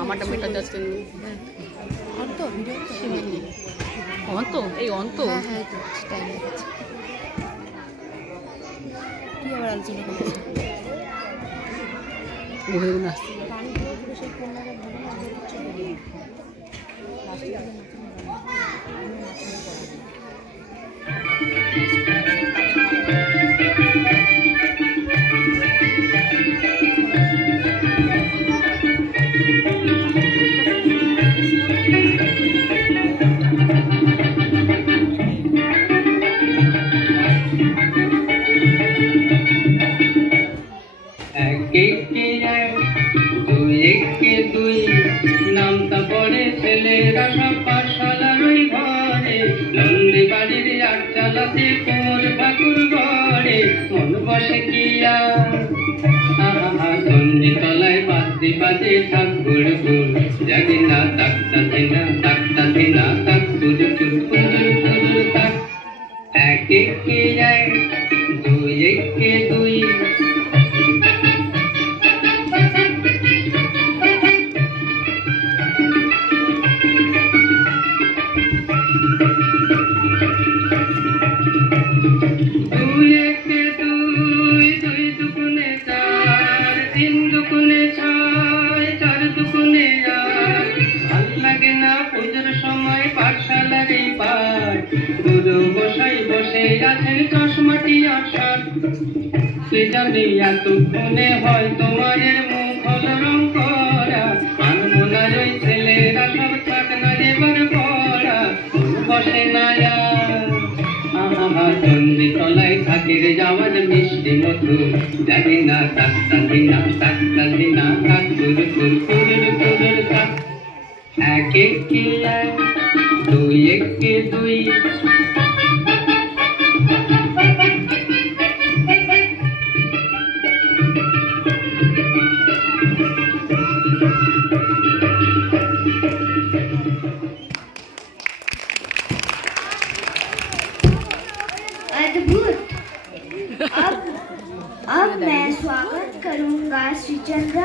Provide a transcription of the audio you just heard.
আমারটা মেটা যাচ্ছে অন্ত ভিডিও অন্ত এই অন্ত হ্যাঁ তো টাইম আছে কি আবার আলোচনা করছিস ওহে না পানি পুরো সেই কোণাটা ভালো না হচ্ছে লাস্টে নামটা পড়ে ছেলেরা সব পাঠশালার ওই ঘরে নন্দী বাড়ির আট চালাতে কোর ঠাকুর ঘরে মন বসে কিয়া সন্ধি তলায় বাদ্যি বাজে ঠাকুর গুর জানি না তাকতা দিনা তাকুর তাক এক একে এক দুই একে দুই পাঠশালার এই পাঠ গুরু বসাই বসে আছেন চশমাটি আসার সে জানি এতক্ষণে হয় তোমাদের মুখ হল রং করা আনমনার ওই ছেলেরা সব থাক না এবার পড়া বসে না চন্দ্রী তলায় থাকে রে যাওয়ার মিষ্টি মধু জানি না তাক্তা দিনা তাকুর তাক এক একে এক দুই একে দুই अद्भुत। अब मैं स्वागत करूंगा श्री चंद्र